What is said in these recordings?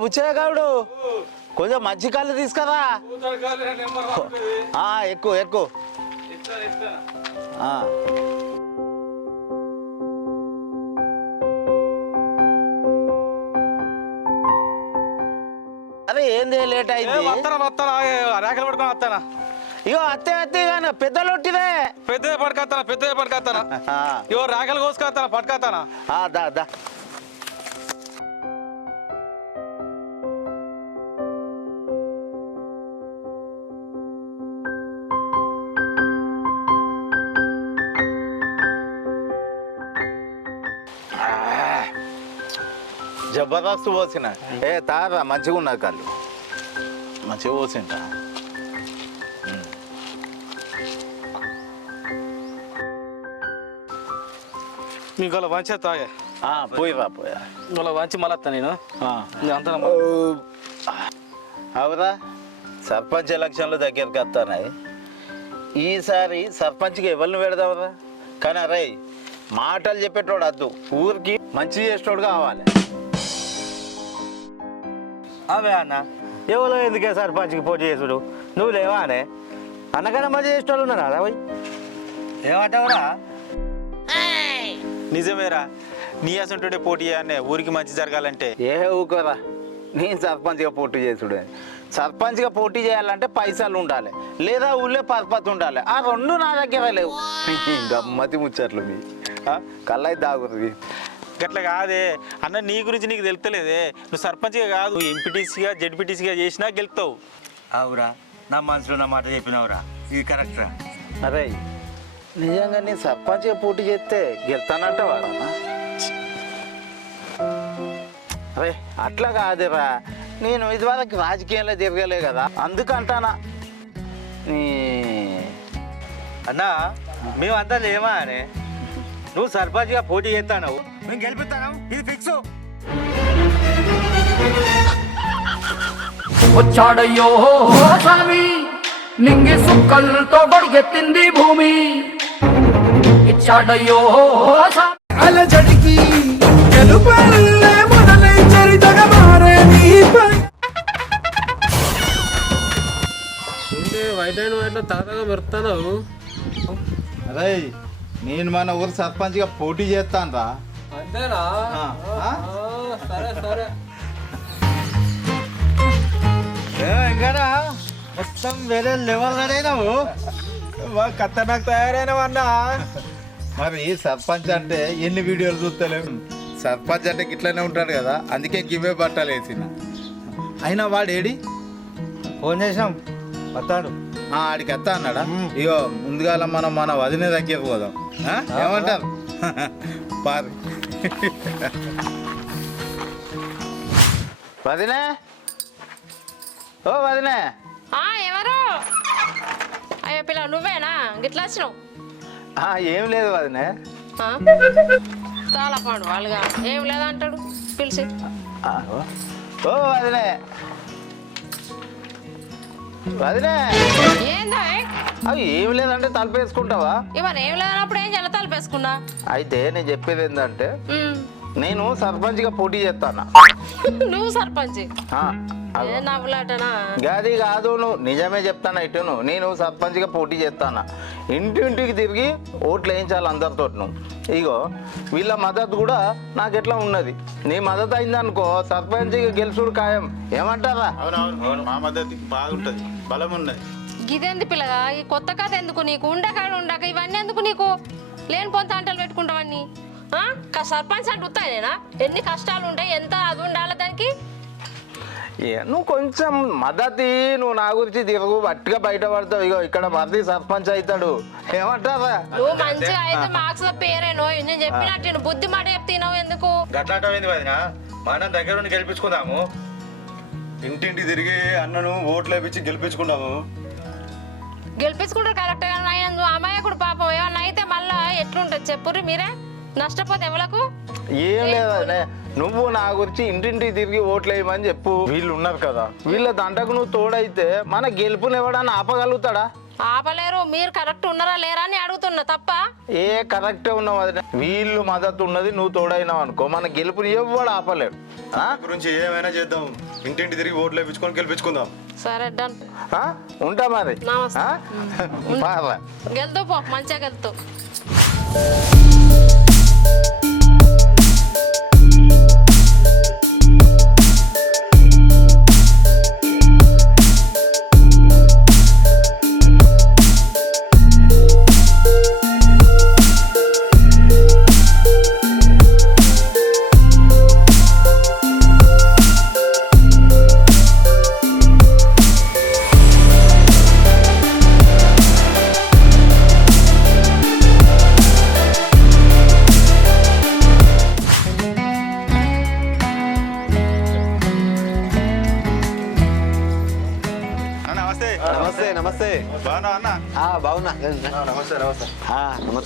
బుచ్చయ్య గౌడు కొంచెం మంచి కళ్ళు తీసుకురా. ఆ, ఎక్కువ ఎక్కువ. అరే ఏంది లేట్ అయింది? వస్తానా వస్తానా రేఖలు పడుకొని వస్తానా ఇగో అత్తే అత్తే కానీ పెద్దలొట్టిదే పెద్దదే పడుకొస్తానా పెద్దదే పడుకొస్తానా ఇవో రేఖలు కోసుకొస్తానా పట్టుకొస్తానా ఆ, దా దా. జబర్దస్త్ పోసిన. ఏ తారా మంచిగా ఉన్నది కళ్ళు. మంచిగా పోసింట మీకు అలా వంచే తాగే. పోయిరా పోయా అలా వంచి మళ్ళీ నేను? అంతా అవురా సర్పంచ్ ఎలక్షన్లు దగ్గరికి వస్తున్నాయి. ఈసారి సర్పంచ్కి ఎవరిని పెడదావురా? కానీ అరే మాటలు చెప్పేటోడు వద్దు ఊరికి మంచి చేసేటోడు కావాలి. అవే అన్న. ఎవరో ఎందుకే సర్పంచ్కి పోటీ చేసుడు? నువ్వు లేవా అనే? అన్నకన్నా మంచి చేసేటోళ్ళు ఉన్నారా? రా పోయి. ఏమంటావురా? నిజమేరా. నీ అసంటుండే పోటీ అనే ఊరికి మంచి జరగాలంటే. ఏ ఊకోరా. నేను సర్పంచ్గా పోటీ చేసుడు. సర్పంచ్గా పోటీ చేయాలంటే పైసలు ఉండాలి. లేదా ఊళ్ళో పరపతి ఉండాలి. ఆ రెండు నా దగ్గర లేవు. గమ్మతి ముచ్చట్లు మీ. కళ్ళై దాగుతుంది గట్ల కాదే. అన్న నీ గురించి నీకు తెలుస్తలేదే నువ్వు సర్పంచ్గా కాదు. ఎంపీటీసీగా జెడ్పీటీసీగా చేసినా గెలుస్తావు అవురా నా మనసులో నా మాట చెప్పినావురా. ఇది కరెక్ట్ రా. అరే నిజంగా నేను సర్పంచ్గా పోటీ చేస్తే గెలుతానంటావా అరే అట్లా కాదురా. నేను ఇదివరకు రాజకీయంలో తిరగలే కదా. అందుకంటానా. నీ- అన్నా మేమంతా లేవా అనే నువ్వు సర్పంచ్గా పోటీ చేస్తావు మేము గెలిపిస్తాను. ఇది ఫిక్స్. వచ్చాడయ్యో స్వామి నింగి సుక్కలతో బడిగెత్తింది భూమి. ఇచ్చాడయ్యో అలజడికి గెలుపల్లే మొదలై చరితగా మారే తాతగా మెరుతున్నావు అరే నేను మన ఊరు సర్పంచ్గా పోటీ చేస్తాను రా అంతేనా సరే సరే. మొత్తం వేరే లెవెల్ అయినావు ఖతర్నాక్ తయారైన అన్న? మరి సర్పంచ్ అంటే ఎన్ని వీడియోలు చూస్తలేము సర్పంచ్ అంటే ఇట్లనే ఉంటాడు కదా అందుకే గివే బట్టలు వేసిన. అయినా వాడు ఏడి? ఫోన్ చేసినాం వస్తాడు. ఆ, ఆడికి వస్తా అన్నాడా? ఇగో ముందుగా మనం మన వదిన దగ్గర పోదాం. ఆ? ఏమంటారు? పారి. వదినే? ఓ వదినే. ఆ ఎవరు? అయ్యో పిల్ల నువ్వేనా? గిట్లా వచ్చినావు? ఆ, ఏం లేదు వదినే. ఆ? చాలా పాడు వాళ్ళుగా. ఏం లేదంటాడు? పిలిచి. ఆ, ఓ. ఓ వదినే. వదినే ఏందా అవి ఏం లేదంటే తలపేసుకుంటావా? ఇవాళ ఏం లేదన్నప్పుడు ఏం చేయాలి తలపేసుకున్నా. అయితే నేను చెప్పేది ఏంటంటే. నేను సర్పంచ్గా పోటీ చేస్తాను? నువ్వు సర్పంచ్. గది కాదు నువ్వు. నిజమే చెప్తాను ఇటును నేను సర్పంచ్గా పోటీ చేస్తాను. ఇంటింటికి తిరిగి ఓట్లు వేయించాలి అందరితో నువ్వు ఇగో వీళ్ళ మద్దతు కూడా నాకు ఎట్లా ఉన్నది? నీ మద్దతు అయిందనుకో సర్పంచ్గా గెలుచుడు ఖాయం. ఏమంటారా? అవునవును మా మద్దతు బాగుంటది. బలం ఉన్నది. గిదేంది పిల్లగా? ఈ కొత్త కథ ఎందుకు నీకు? ఉండకాడు ఉండక ఇవన్నీ ఎందుకు నీకు? లేని పొంత అంటలు పెట్టుకుంటావన్నీ ఆ? క- సర్పంచ్ అంటే ఉత్తాయినేనా? ఎన్ని కష్టాలు ఉంటాయి? ఎంత అది ఉండాలి దానికి? నువ్వు కొంచెం మద్దతు నువ్వు నా గురించి తిరుగు బట్టిగా బయటపడతావు. ఇగో ఇక్కడ మరిది సర్పంచ్ అవుతాడు. ఏమంటారా? నువ్వు మంచిగా అయితే మార్క్స్లో పేరేనో నేను చెప్పినట్టు బుద్ధి మాట చెప్తున్నావు ఎందుకు? వదినా మనం దగ్గర ఉండి గెలిపించుకుందాము. ఇంటింటి తిరిగి అన్నను ఓట్లు వేపించి గెలిపించుకున్నాము గెలిపించుకుంటారు కరెక్ట్గా ఆయన అమాయకుడు పాపం. ఏమన్నా అయితే మళ్ళా ఎట్లుంటది? చెప్పుర్రి మీరే. నష్టపోతే ఎవలకు? ఏం లేదనే. నువ్వు నా గురించి ఇంటింటికి తిరిగి ఓట్లు వేయమని చెప్పు. వీళ్ళు ఉన్నారు కదా. వీళ్ళ దంటకు నువ్వు తోడైతే మన గెలుపుని ఎవడన్నా ఆపగలుగుతాడా? ఆపలేరు. మీరు కరెక్ట్ ఉన్నారా లేరా అని అడుగుతున్నా తప్ప. ఏ కరెక్టే ఉన్నావు అది వీళ్ళు మద్దతు ఉన్నది నువ్వు తోడైనావు అనుకో. మన గెలుపుని ఎవ్వడు ఆపలేడు. ఆ? గురించి ఏమైనా చేద్దాం. ఇంటింటి తిరిగి ఓట్లు వేయించుకొని గెలిపించుకుందాం. సరే డన్. ఆ? ఉంటా మరి. నమస్తే. ఆ? బాగా గెలుతూ పో. మంచిగా గెలుతూ.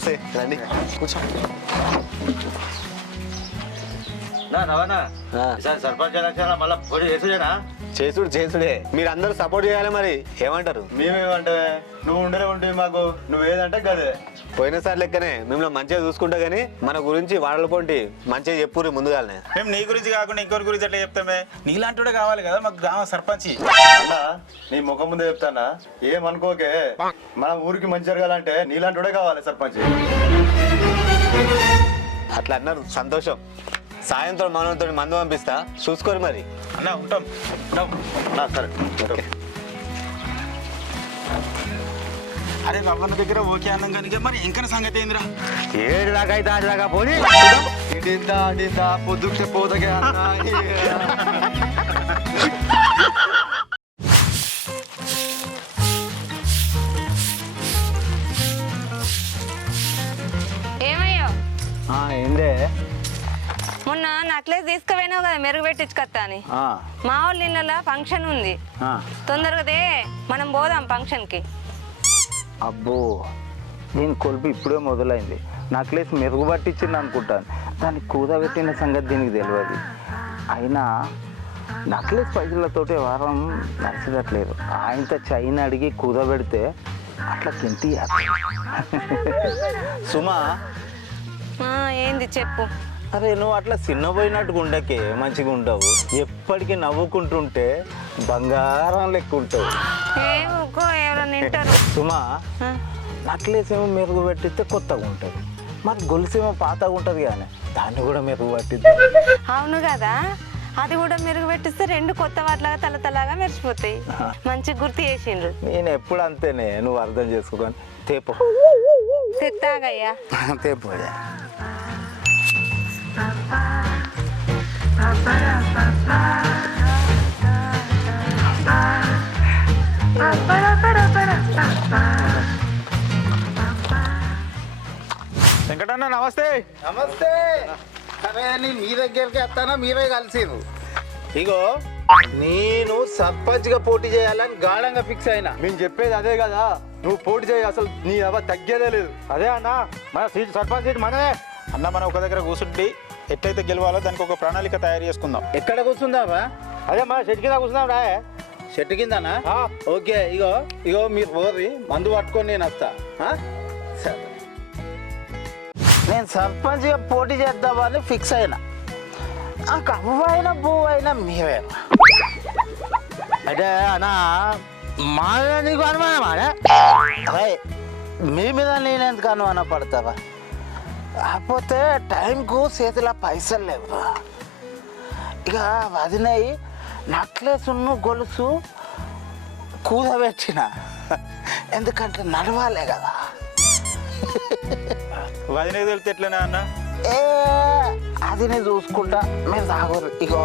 నమస్తే. రండి. కూర్చో. ఆ. సర్పంచ్ ఎలక్షన్ మళ్ళీ పోటీ చేసేనా చేసుడు చేసుడే. మీరు అందరూ సపోర్ట్ చేయాలి మరి. ఏమంటారు? మేమేమంటే నువ్వు ఉండలే ఉంటుంది మాకు నువ్వు ఏదంటే గదే పోయినసారి లెక్కనే మిమ్మల్ని మంచిగా చూసుకుంటా కానీ మన గురించి వాళ్ళ కొంటి మంచిగా చెప్పుర్రి ముందుగానే మేము నీ గురించి కాకుండా ఇంకోరి గురించి ఎట్లా చెప్తామే? నీలాంటి కావాలి కదా మాకు గ్రామ సర్పంచి. అన్న నీ ముఖం ముందే చెప్తానా? ఏమనుకోకే? మన ఊరికి మంచి జరగాలంటే నీలాంటి కావాలి సర్పంచ్. అట్లా అన్నారు సంతోషం. సాయంత్రం మనతో మందు పంపిస్తా. చూసుకోరు మరి. అన్న ఉంటాం. సరే. ఓకే. అరే బాబన్న దగ్గర ఓకే అన్నం కనుక మరి ఇంకా సంగతి ఏందిరా? ఏడు దాకా అయితే ఆరు దాకా పోనీ. ఇడిందా అడిందా పొద్దుకే పోదగే నక్లెస్ తీసుకుపోయినావు కదా మెరుగు పెట్టించుకొస్తా అని మా వాళ్ళ ఇళ్ళలో ఫంక్షన్ ఉంది. తొందరగా మనం పోదాం ఫంక్షన్కి. అబ్బో దీని కొలుపు ఇప్పుడే మొదలైంది. నక్లెస్ మెరుగు పట్టించింది అనుకుంటాను. దాన్ని కూదబెట్టిన సంగతి దీనికి తెలియదు అయినా నక్లెస్ పైసలతోటి వారం నడిచేటట్లేదు. ఆయనతో చైన్ అడిగి కూదబెడితే అట్లా కింటి సుమా. ఏంది చెప్పు. అరే నువ్వు అట్లా చిన్నపోయినట్టుగా ఉండకే మంచిగా ఉండవు. ఎప్పటికీ నవ్వుకుంటుంటే బంగారం లెక్క ఉంటావు. సుమా ఆ, నక్లెస్ ఏమో మెరుగు పెట్టిస్తే కొత్తగా ఉంటుంది. మరి గొలుసు ఏమో పాతగా ఉంటుంది కానీ దాన్ని కూడా మెరుగు పట్టిద్ది. అవును కదా? అది కూడా మెరుగు పెట్టిస్తే రెండు కొత్త వాటిలాగా తల తలగా మెరిసిపోతాయి. మంచి గుర్తు చేసిండ్రు. నేను ఎప్పుడు అంతేనే నువ్వు అర్థం చేసుకోని తేపో. తెత్తాగయ్యా. తేపో వెంకటన్న నమస్తే. నమస్తే. అరే నేను మీ దగ్గరికి వస్తానా మీరే కలిసిరు ఇగో నేను సర్పంచ్గా పోటీ చేయాలని గాఢంగా ఫిక్స్ అయినా. మేము చెప్పేది అదే కదా. నువ్వు పోటీ చేయి అసలు నీ అవ తగ్గేదే లేదు. అదే అన్న మన సీట్ సర్పంచ్ సీట్ మనదే. అన్న మనం ఒక దగ్గర కూర్చుండి ఎట్లయితే గెలవాలో దానికి ఒక ప్రణాళిక తయారు చేసుకుందాం. ఎక్కడ కూర్చుందావా? అదే మన సెట్ కింద కూర్చున్నాం రా. చెట్టు కిందనా? ఓకే ఇగో ఇగో మీరు పోరి మందు పట్టుకొని నేను వస్తా. ఆ? సరే. నేను సర్పంచ్గా పోటీ చేద్దామని ఫిక్స్ అయినా. నాకు అవ్వైనా బువ్వ అయినా మీరే అయితే అన్న మా నీకు అనుమానం అనే అరే మీ మీద నేను ఎందుకు అనుమాన పడతావా కాకపోతే టైంకు చేతిలో పైసలు లేవు ఇక వదినయి నక్లెస్ గొలుసు కూదబెట్టిన ఎందుకంటే నడవాలే కదా. వదినకి తెలితే ఎట్లనే అన్న? ఏ అది నేను చూసుకుంటా మీరు తాగరు. ఇగో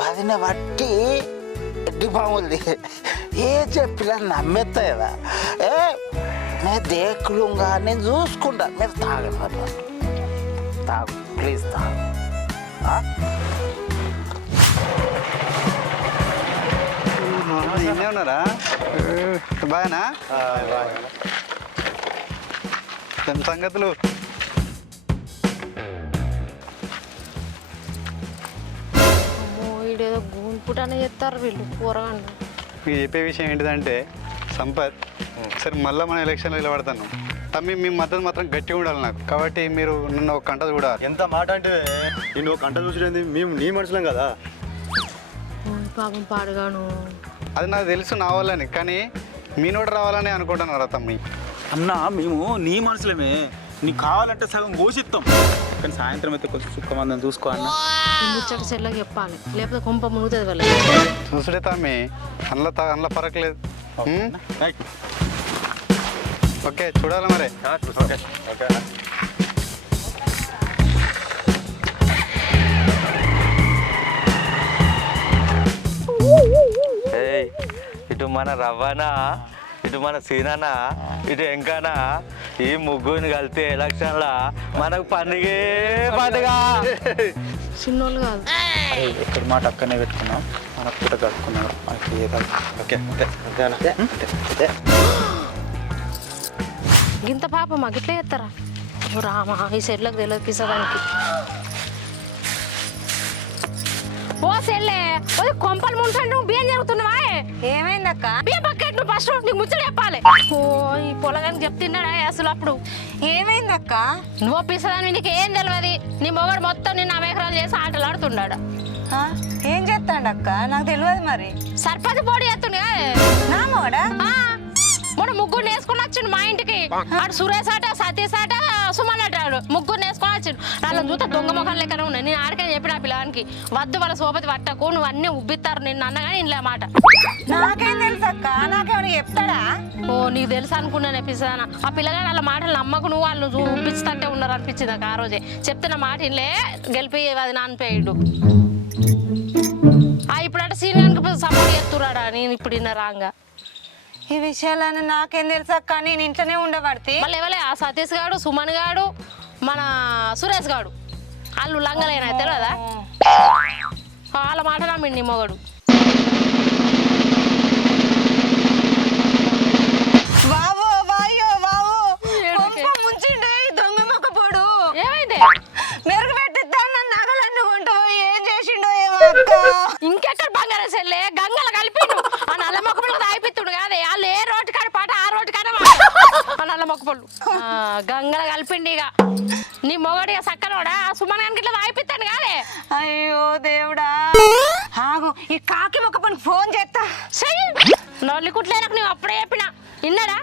వదిన బట్టి ఎడ్డి బాగుంది ఏ చెప్పినా నమ్మేస్తా కదా. ఏ నేను దేకులుగా నేను చూసుకుంటా. మీరు తాగరు తాగు ప్లీజ్ తాగు ఆ? ఇన్నే ఉన్నారా? బాగానా? దాని సంగతులు? వీడేదో గూన్పుటనే చెప్తారు వీళ్ళు కూరగాండ్లు మీకు చెప్పే విషయం ఏంటిదంటే సంపత్ సరే మళ్ళీ మన ఎలక్షన్లో నిలబడతాను. తమ్మి మీ మద్దతు మాత్రం గట్టిగా ఉండాలి నాకు. కాబట్టి మీరు నన్ను ఒక కంట చూడాలి. ఎంత మాట అంటే నేను కంట చూసినది మేము నీ మనుషులం కదా. పాపం పాడుగాను. అది నాకు తెలుసు నా వల్లని కానీ మీ నోట రావాలని అనుకుంటున్నారా తమ్మి. అన్న మేము నీ మనసులమే నీకు కావాలంటే సగం కోసిస్తాం కానీ సాయంత్రం అయితే కొంచెం సుఖమందని చూసుకో అన్న. ముచ్చట చెల్లకి చెప్పాలి. లేకపోతే కొంప మునుగుతుంది వాళ్ళ చూసుడే తమ్మి అందులో త- అందులో పరకలేదు. ఓకే చూడాలి మరి? ఓకే ఏయ్ ఇటు మన రవ్వనా? ఇటు మన సీననా? ఇటు ఎంకానా ఈ ముగ్గురిని కలిస్తే ఎలక్షన్లా మనకు పండుగే పండుగ చిన్నోళ్ళు కాదు. ఎక్కడ మాట అక్కడనే పెట్టుకున్నాం. మన పూట కట్టుకున్నాం మనకి ఏదో. ఓకే అంతే అంతేనా అంతే. గింత పాప మా గిట్లే చేస్తారా? ఓ రామా ఈ సెల్లకు తెలియదు పిసదానికి. ఓ సెల్లే ఓ కొంపలు ముంచండి నువ్వు బియ్యం జరుగుతున్నావా ఏమైందక్క? బియ్యం బకెట్ నువ్వు ఫస్ట్ నీకు ముచ్చట చెప్పాలి. ఓ ఈ పొలగానికి చెప్తున్నాడా అసలు అప్పుడు? ఏమైందక్క? నువ్వు పిసదాని నీకు ఏం తెలియదు నీ మొగడు మొత్తం నిన్ను అమేకరాలు చేసి ఆటలు ఆడుతున్నాడు? ఏం చేస్తాడక్క? నాకు తెలియదు మరి. సర్పంచ్ పోటీ చేస్తుండే నా మొగడా? మొన్న ముగ్గురు నేసుకొని వచ్చిండు మా ఇంటికి. అటు సురేష్ అట సతీష్ అట సుమన్ అట ఆడు. ముగ్గురు నేసుకొని వచ్చిండు. వాళ్ళ చూత దొంగ ముఖం లెక్కనే ఉన్నాయి. నేను ఆడికని చెప్పిన ఆ పిల్లగానికి వద్దు వాళ్ళ సోపతి పట్టకు నువ్వు అన్ని ఉబ్బిస్తారు నిన్ను అన్నగాని ఇంట్లో మాట. నాకేం నాకేమైనా చెప్తాడా? ఓ నీకు తెలుసు అనుకున్నాను పిసాన ఆ పిల్లగాడు వాళ్ళ మాటలు నమ్మకు నువ్వు వాళ్ళు ఉబ్బిస్తుంటే ఉన్నారు అనిపించింది నాకు ఆ రోజే. చెప్తున్న మాట ఇల్లే గెలిపి అది నానిపోయాడు. ఆ ఇప్పుడు అంటే సీనియర్కి సపోర్ట్ చేస్తున్నాడా నేను ఇప్పుడు ఇన్న రాంగా. ఈ విషయాలన్నీ నాకేం తెలుసు అక్క నేను ఇంట్లోనే ఉండబడితే. మళ్ళీ ఎవలే? ఆ సతీష్ గాడు సుమన్ గాడు మన సురేష్ గాడు. వాళ్ళు లంగలేనా తెలియదా వాళ్ళ మాట నమ్మిండి మొగడు. బావో వాయో బావో ఏడుకే? కొంప ముంచిండే ఈ దొంగ మొక్కపోడు ఏమైంది? మెరుగు పెట్టిద్దామన్న నగలన్నీ కొంటపోయి ఏం చేసిండో ఏమో అక్క. ఇంకెక్కడ బంగారం సెల్లే గంగలు కలిపిండు ఆ నల్ల మొక్క పిల్లలు తాగిపిత్తుడు కాదే వాళ్ళు ఏ రోడ్డు కాడ పాట ఆ రోడ్డు కాడ ఆ నల్ల మొక్క పళ్ళు. గంగలు కలిపిండి ఇక. నీ మొగడు ఇక సక్కనోడా? ఆ సుమన్ గారికి ఇట్లా తాగిపిస్తాడు కాదే? అయ్యో దేవుడా. ఆగు ఈ కాకి మొక్క పనికి ఫోన్ చేస్తా నొల్లి కుట్లేరకు నువ్వు అప్పుడే చెప్పిన. విన్నాడా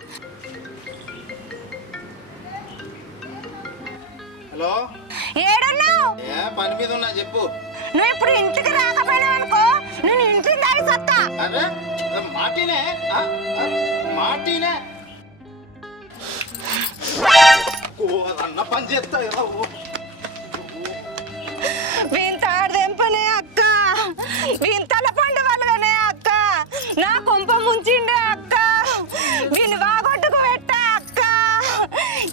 హలో? ఏడన్నావు? ఏ పని మీద ఉన్నా చెప్పు. నువ్వు ఇప్పుడు ఇంటికి రాకపోయినావు అనుకో నేను ఇంటికి దాడి సత్తా. అరే మాటినే? మాటినే. ఓ, అన్న పని అక్క. వింతల పండు వల్లనే అక్క. నా కొంప ముంచిండే అక్క. వీని వాగొట్టుకు పెట్టా అక్క.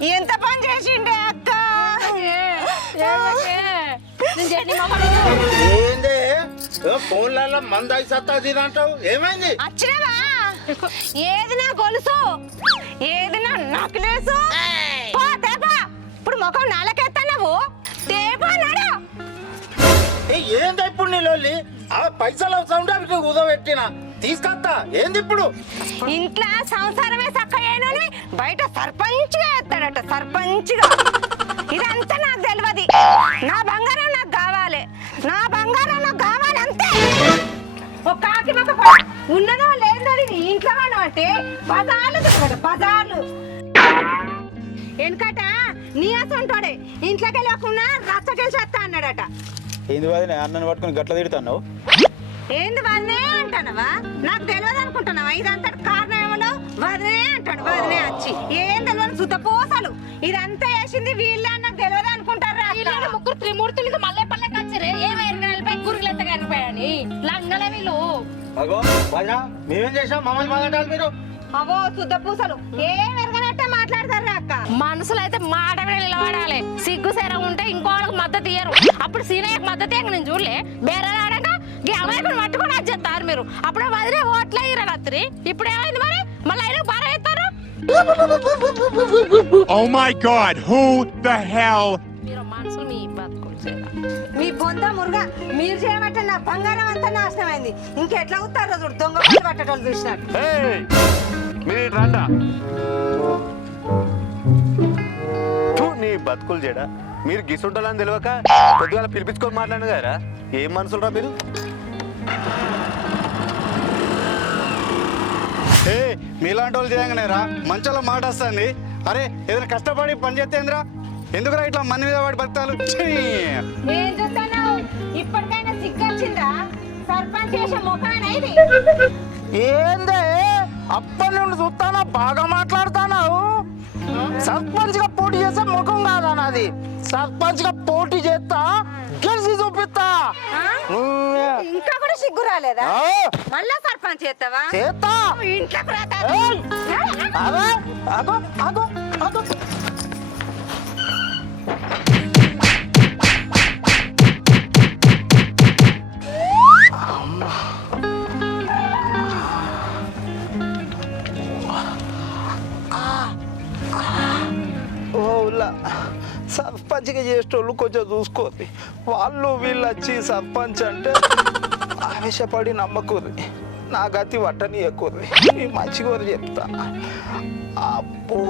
ఎంత పని చేసిండే అక్క. ఏంది? ఫోన్లలో మంద సత్తా అంటావు ఏమైంది? వచ్చినవా ఏది నా గొలుసు? ఏది నా నక్లేసు? ముఖం నాలకెత్తా నువ్వు తేపా నడు. ఏ, ఏంది ఇప్పుడు నీ లొల్లి? ఆ పైసలు అవసరం అవి కుదబెట్టిన తీసుకొస్తా ఏంది ఇప్పుడు? ఇంట్లో సంసారమే చక్కయ్యానని బయట సర్పంచ్గా ఎత్తాడట సర్పంచ్గా. ఇదంతా నాకు తెలియదు నా బంగారం నాకు కావాలి. నా బంగారం నాకు కావాలి అంతే. ఒక కాకి ఉన్నదో లేదో నీ ఇంట్లో అంటే పదార్లు తిరగడు పదార్లు. ఎందుకట నీ అసంటోడే ఇంట్లోకి వెళ్ళకుండా రచ్చకెళ్ళి చేస్తా అన్నాడట. ఏంది వాదినే అన్నని పట్టుకుని గట్ల తిడుతున్నావు? ఏంది వదినే అంటానవా? నాకు తెలియదు అనుకుంటున్నావా? ఇదంతా కారణం ఏమో వదినే అంటాడు వదినే వచ్చి ఏం తెలియదు శుద్ధ పూసలు ఇదంతా వేసింది వీళ్ళే అని నాకు తెలియదు అనుకుంటారా వీళ్ళని ముగ్గురు త్రిమూర్తులు మల్లె పల్లె కచ్చరే? ఏమైనా కలిపి గురుగులెత్త కనిపోయాని లంగలే వీళ్ళు. అగో భద్రా మేమేం చేసాం మమ్మల్ని మాట్లాడాలి మీరు? అవో శుద్ధ పూసలు ఏం ఎరగనట్టే మాట్లాడతారా? మనసులో అయితే మాట మీద నిలబడాలి. సిగ్గు సేర ఉంటే ఇంకోళ్ళకి మద్దతు ఇయ్యరు. అప్పుడు సీనయ్యకి మద్దతు ఇయ్యక నేను చూడలే. బేరే ఆడక ఈ అమాయకుని పట్టుకొని వచ్చేస్తారు మీరు. అప్పుడే వదిలే ఓట్లు అయ్యారు రాత్రి? ఇప్పుడు ఏమైంది మరి? మళ్ళీ అయినా బాగా ఎత్తారు Oh my god, who the hell? మనసులు మీ బతుకులు మీ బొంద మురుగా మీరు చేయమంటే నా బంగారం అంతా నాశనం అయింది. ఇంకెట్లా అవుతారో చూడు దొంగ పట్టేటోళ్ళు చూసినట్టు. ఏయ్! మీరు నీ బతుకులు జడ. మీరు గిసుంటాలని తెలియక కొద్దిగా పిలిపించుకొని మాట్లాడు కదరా ఏం మనుషులరా మీరు? ఏ మీలాంటి వాళ్ళు చేయంగానే రా. మంచంలో మాట వస్తుంది. అరే ఏదైనా కష్టపడి పని చేస్తేంద్రా ఎందుకురా ఇట్లా మంది మీద పడి బతాలు ఏం చూస్తాను ఇప్పటికైనా సిగ్గొచ్చిందా? సర్పంచ్ చేసే ముఖాన ఇది? ఏందే? అప్పటి నుండి చూస్తానా? బాగా మాట్లాడుతున్నావు సర్పంచ్గా పోటీ చేస్తే ముఖం కాదా నాది సర్పంచ్గా పోటీ చేస్తా గెలిచి చూపిస్తా. ఇంకా కూడా సిగ్గు రాలేదా? మళ్ళా సర్పంచ్ చేస్తావా? చేస్తా. ఇంట్లోకి ఆగు, సర్పంచ్గా చేసేటోళ్ళు కొంచెం చూసుకోరు వాళ్ళు వీళ్ళు వచ్చి సర్పంచ్ అంటే ఆవేశపడి నమ్మకూరు. నా గతి వట్టని ఎక్కువ మంచిగా చెప్తా. అబ్బో.